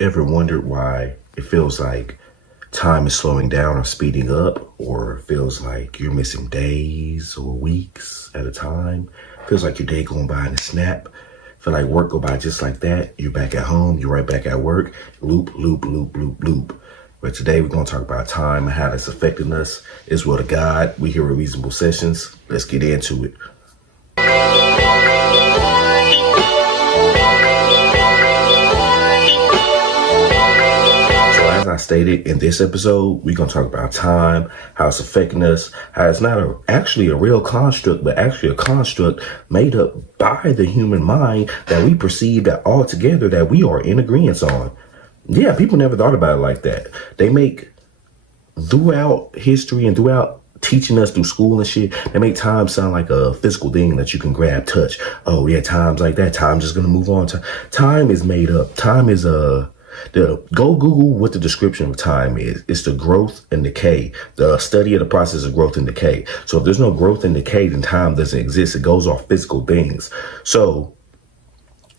Ever wondered why it feels like time is slowing down or speeding up, or feels like you're missing days or weeks at a time? Feels like your day going by in a snap. Feel like work go by just like that. You're back at home, you're right back at work. Loop, loop, loop, loop, loop. But today we're going to talk about time and how it's affecting us. It's Will to God. We here at Reasonable Sessions. Let's get into it. As I stated in this episode, we're going to talk about time, how it's affecting us, how it's not actually a real construct, but actually a construct made up by the human mind that we perceive that all together that we are in agreement on. Yeah, people never thought about it like that. They make, throughout history and throughout teaching us through school and shit, they make time sound like a physical thing that you can grab, touch. Oh yeah, time's like that. Time's just going to move on. Time is made up. Time is go Google what the description of time is. It's the growth and decay, the study of the process of growth and decay. So if there's no growth and decay, then time doesn't exist. It goes off physical things. So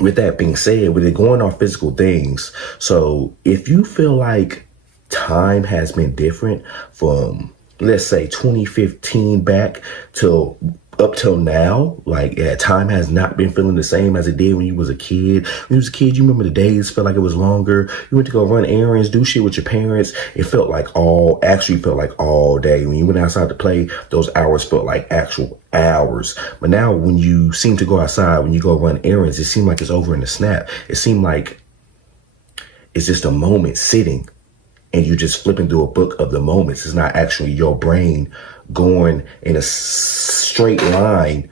with that being said, with it going off physical things, so if you feel like time has been different from, let's say, 2015 back to up till now, like, yeah, time has not been feeling the same as it did when you was a kid. When you was a kid, you remember the days felt like it was longer. You went to go run errands, do shit with your parents. It felt like all day. When you went outside to play, those hours felt like actual hours. But now when you seem to go outside, when you go run errands, it seemed like it's over in a snap. It seemed like it's just a moment sitting and you're just flipping through a book of the moments. It's not actually your brain going in a straight line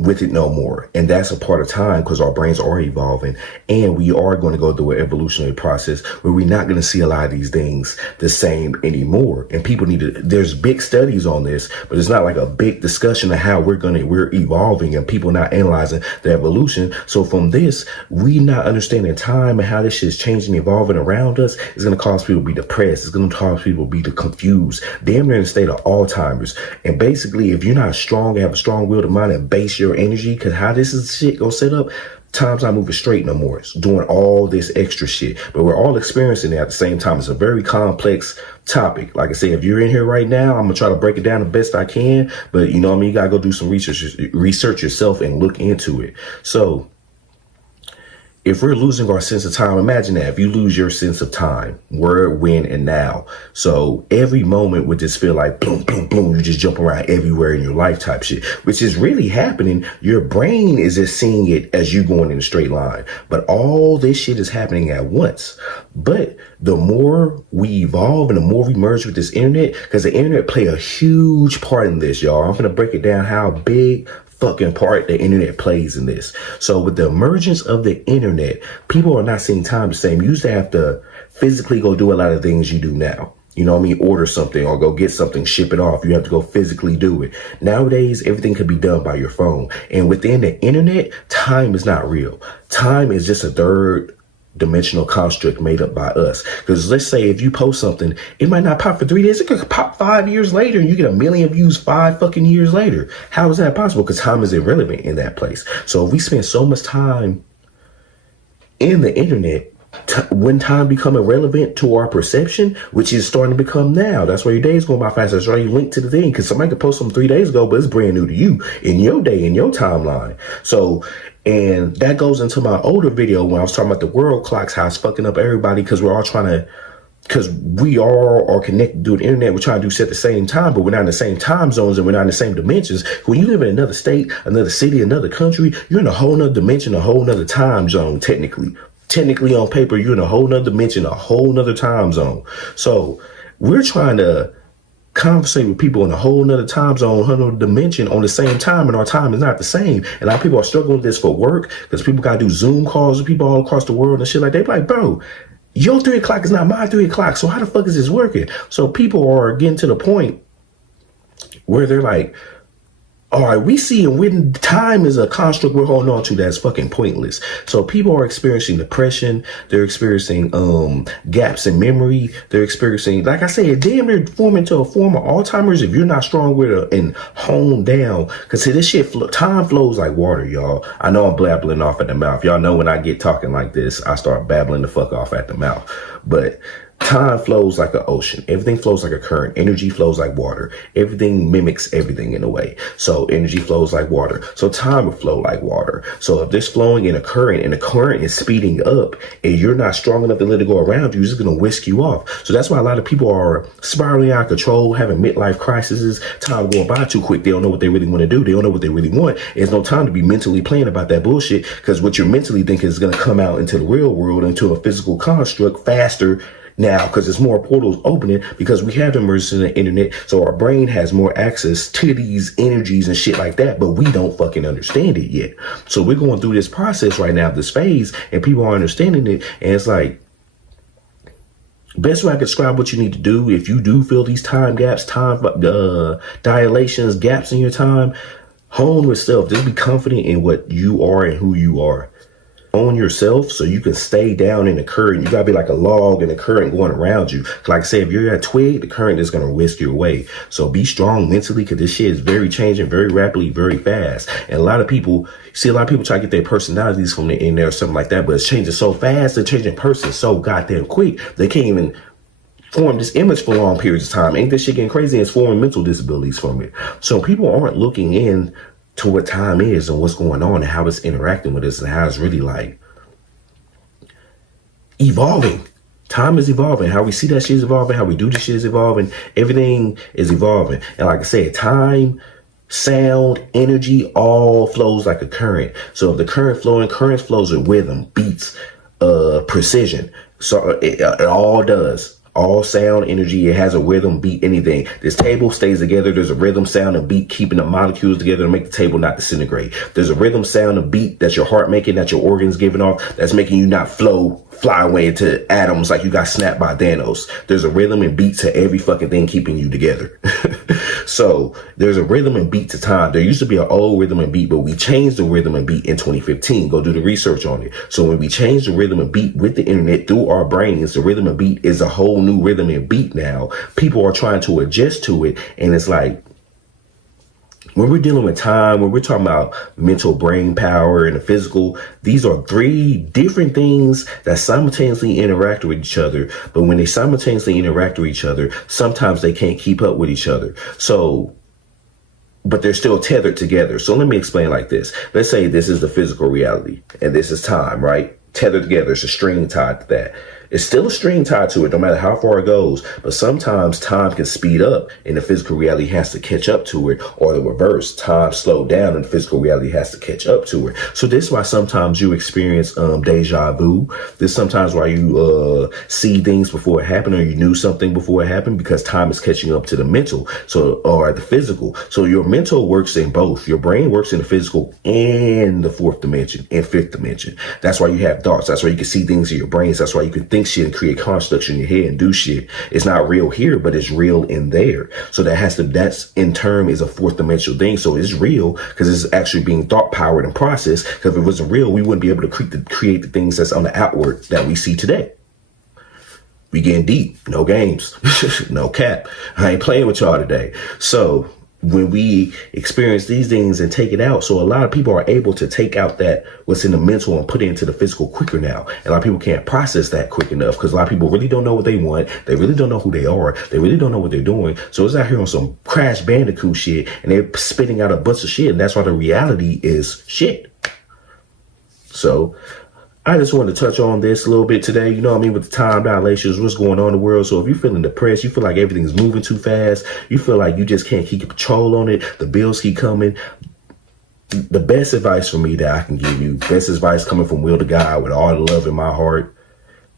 with it no more. And that's a part of time, because our brains are evolving and we are going to go through an evolutionary process where we're not going to see a lot of these things the same anymore. And people there's big studies on this, but it's not like a big discussion of how we're evolving and people not analyzing the evolution. So from this, we not understanding time and how this shit is changing, evolving around us is going to cause people to be depressed. It's going to cause people to be confused, damn near in a state of Alzheimer's. And basically, if you're not strong, have a strong will to mind and base your energy, because how this is shit gonna set up, time's not moving straight no more. It's doing all this extra shit, but we're all experiencing it at the same time. It's a very complex topic. Like I said, if you're in here right now, I'm gonna try to break it down the best I can, but you know what I mean, you gotta go do some research yourself and look into it. So if we're losing our sense of time, imagine that if you lose your sense of time, where, when, and now. So every moment would just feel like boom, boom, boom. You just jump around everywhere in your life type shit, which is really happening. Your brain is just seeing it as you going in a straight line. But all this shit is happening at once. But the more we evolve and the more we merge with this internet, because the internet play a huge part in this, y'all. I'm going to break it down how big fucking part the internet plays in this. So with the emergence of the internet, people are not seeing time the same. You used to have to physically go do a lot of things you do now. You know what I mean? Order something or go get something, ship it off. You have to go physically do it. Nowadays, everything can be done by your phone. And within the internet, time is not real. Time is just a third dimensional construct made up by us. Because let's say if you post something, it might not pop for 3 days. It could pop 5 years later and you get 1 million views 5 fucking years later. How is that possible? Because time is irrelevant in that place. So if we spend so much time in the internet, when time become irrelevant to our perception, which is starting to become now. That's why your day's going by fast. That's why you link to the thing, because somebody could post something 3 days ago, but it's brand new to you in your day, in your timeline. So, and that goes into my older video when I was talking about the world clocks, how it's fucking up everybody, because we're all trying to, because we all are connected through the internet. We're trying to do shit at the same time, but we're not in the same time zones and we're not in the same dimensions. When you live in another state, another city, another country, you're in a whole nother dimension, a whole nother time zone, technically. Technically on paper, you're in a whole nother dimension, a whole nother time zone. So we're trying to conversate with people in a whole nother time zone, a whole nother dimension on the same time, and our time is not the same. And a lot of people are struggling with this for work because people got to do Zoom calls with people all across the world and shit like that. Like, bro, your 3 o'clock is not my 3 o'clock. So how the fuck is this working? So people are getting to the point where they're like, all right, we see and when time is a construct we're holding on to that's fucking pointless. So people are experiencing depression. They're experiencing gaps in memory. They're experiencing, like I said, damn near form into a form of Alzheimer's if you're not strong with it and honed down. Because see, this shit, time flows like water, y'all. I know I'm blabbling off at the mouth. Y'all know when I get talking like this, I start babbling the fuck off at the mouth. But time flows like an ocean. Everything flows like a current. Energy flows like water. Everything mimics everything in a way. So energy flows like water. So time will flow like water. So if there's flowing in a current and the current is speeding up and you're not strong enough to let it go around you, it's just going to whisk you off. So that's why a lot of people are spiraling out of control, having midlife crises, time going by too quick. They don't know what they really want to do. They don't know what they really want. There's no time to be mentally playing about that bullshit, because what you're mentally thinking is going to come out into the real world, into a physical construct faster now, because there's more portals opening, because we have emerged in the internet. So our brain has more access to these energies and shit like that, but we don't fucking understand it yet. So we're going through this process right now, this phase, and people are understanding it. And it's like, best way I can describe what you need to do if you do feel these time gaps, time dilations, gaps in your time, hone with self. Just be confident in what you are and who you are. Own yourself so you can stay down in the current. You gotta be like a log in the current going around you. Like I said, if you're a twig, the current is gonna whisk you away. So be strong mentally, because this shit is very changing, very rapidly, very fast. And a lot of people try to get their personalities from the internet or something like that, but it's changing so fast. They're changing person so goddamn quick. They can't even form this image for long periods of time. Ain't this shit getting crazy? It's forming mental disabilities from it. So people aren't looking in to what time is and what's going on and how it's interacting with us and how it's really like evolving. Time is evolving. How we see that shit is evolving. How we do this shit is evolving. Everything is evolving. And like I said, time, sound, energy, all flows like a current. So if the current flows with rhythm, beats, precision. So it all does. All sound, energy, it has a rhythm, beat, anything. This table stays together. There's a rhythm, sound, and beat keeping the molecules together to make the table not disintegrate. There's a rhythm, sound, and beat that's your heart making, that your organs giving off, that's making you not fly away into atoms like you got snapped by Thanos. There's a rhythm and beat to every fucking thing keeping you together. So there's a rhythm and beat to time. There used to be an old rhythm and beat, but we changed the rhythm and beat in 2015. Go do the research on it. So when we changed the rhythm and beat with the internet through our brains, the rhythm and beat is a whole new rhythm and beat now. People are trying to adjust to it, and it's like, when we're dealing with time, when we're talking about mental brain power and the physical, these are three different things that simultaneously interact with each other. But when they simultaneously interact with each other, sometimes they can't keep up with each other. So, but they're still tethered together. So let me explain like this. Let's say this is the physical reality and this is time, right? Tethered together. It's a string tied to that. It's still a string tied to it, no matter how far it goes. But sometimes time can speed up and the physical reality has to catch up to it, or the reverse. Time slowed down and the physical reality has to catch up to it. So this is why sometimes you experience deja vu. This is sometimes why you see things before it happened, or you knew something before it happened, because time is catching up to the mental, or the physical. So your mental works in both. Your brain works in the physical and the fourth dimension and fifth dimension. That's why you have thoughts. That's why you can see things in your brains. That's why you can think shit and create constructs in your head and do shit. It's not real here, but it's real in there. So that's in turn is a fourth dimensional thing. So it's real because it's actually being thought powered and processed. Because if it wasn't real, we wouldn't be able to create the things that's on the outward that we see today. We getting deep. No games. No cap. I ain't playing with y'all today. So when we experience these things and take it out, so a lot of people are able to take out that what's in the mental and put it into the physical quicker now. And a lot of people can't process that quick enough because a lot of people really don't know what they want. They really don't know who they are. They really don't know what they're doing. So it's out here on some Crash Bandicoot shit, and they're spitting out a bunch of shit. And that's why the reality is shit. So I just wanted to touch on this a little bit today. You know what I mean? With the time dilations, what's going on in the world. So if you're feeling depressed, you feel like everything's moving too fast, you feel like you just can't keep control on it, the bills keep coming, the best advice for me that I can give you, best advice coming from Will to God with all the love in my heart,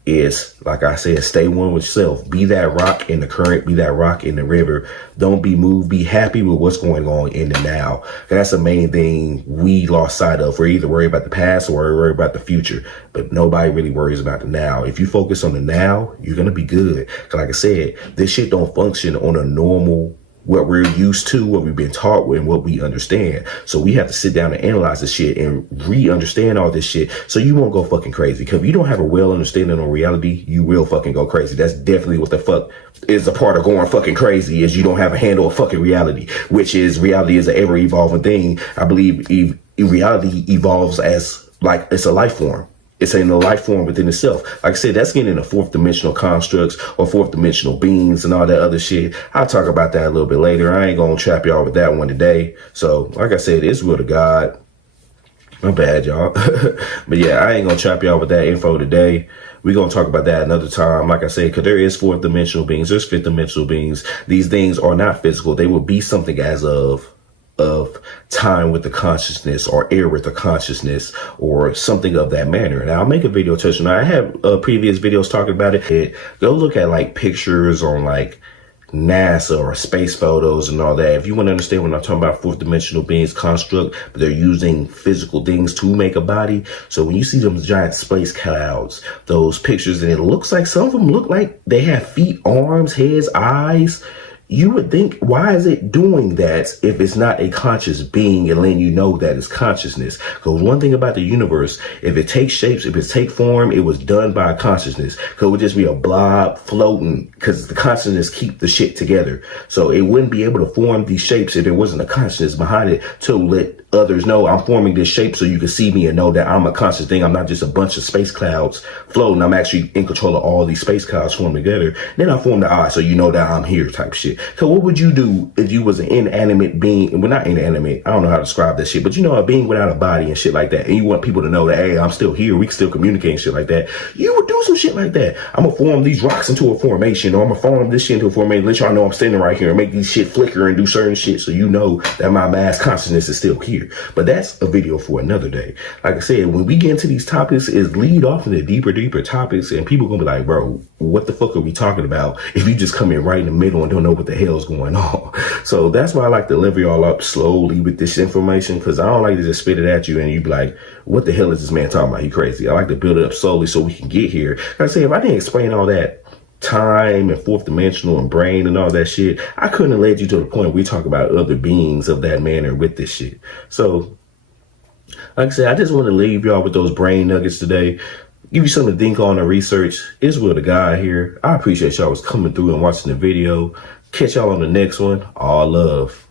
is, like I said, stay one with yourself. Be that rock in the current, be that rock in the river. Don't be moved. Be happy with what's going on in the now. That's the main thing we lost sight of. We're either worried about the past or we're worried about the future, but nobody really worries about the now. If you focus on the now, you're going to be good. Like I said, this shit don't function on a normal what we're used to, what we've been taught, and what we understand. So we have to sit down and analyze this shit and re-understand all this shit so you won't go fucking crazy. Because if you don't have a real understanding on reality, you will fucking go crazy. That's definitely what the fuck is a part of going fucking crazy, is you don't have a handle of fucking reality, which is reality is an ever evolving thing. I believe reality evolves as like it's a life form. It's in a life form within itself. Like I said, that's getting into fourth dimensional constructs or fourth dimensional beings and all that other shit. I'll talk about that a little bit later. I ain't gonna trap y'all with that one today. So, like I said, it's will to God. My bad, y'all. But yeah, I ain't gonna trap y'all with that info today. We're going to talk about that another time. Like I said, because there is fourth dimensional beings. There's fifth dimensional beings. These things are not physical. They will be something as of time with the consciousness or air with the consciousness or something of that manner. And I'll make a video touching on. I have previous videos talking about it. Go look at like pictures on like NASA or space photos and all that. If you want to understand what I'm talking about, fourth dimensional beings construct, but they're using physical things to make a body. So when you see them giant space clouds, those pictures, and it looks like some of them look like they have feet, arms, heads, eyes. You would think, why is it doing that if it's not a conscious being and letting you know that it's consciousness? Because one thing about the universe, if it takes shapes, if it takes form, it was done by consciousness. Because it would just be a blob floating, because the consciousness keep the shit together. So it wouldn't be able to form these shapes if there wasn't a consciousness behind it to let others know I'm forming this shape so you can see me and know that I'm a conscious thing. I'm not just a bunch of space clouds floating. I'm actually in control of all these space clouds formed together. Then I form the eye so you know that I'm here type shit. So what would you do if you was an inanimate being? Well, not inanimate. I don't know how to describe that shit, but you know, a being without a body and shit like that. And you want people to know that, hey, I'm still here. We can still communicate and shit like that. You would do some shit like that. I'm going to form these rocks into a formation, or I'm going to form this shit into a formation. Let y'all know I'm standing right here and make these shit flicker and do certain shit so you know that my mass consciousness is still here. But that's a video for another day. Like I said, when we get into these topics, is lead off into deeper topics, and people gonna be like, bro, what the fuck are we talking about if you just come in right in the middle and don't know what the hell's going on? So that's why I like to level y'all up slowly with this information, because I don't like to just spit it at you and you be like, what the hell is this man talking about? He crazy. I like to build it up slowly so we can get here. Like I say, if I didn't explain all that time and fourth dimensional and brain and all that shit, I couldn't have led you to the point we talk about other beings of that manner with this shit. So like I said, I just want to leave y'all with those brain nuggets today. Give you something to think on and research. Israel the guy here. I appreciate y'all was coming through and watching the video. Catch y'all on the next one. All love.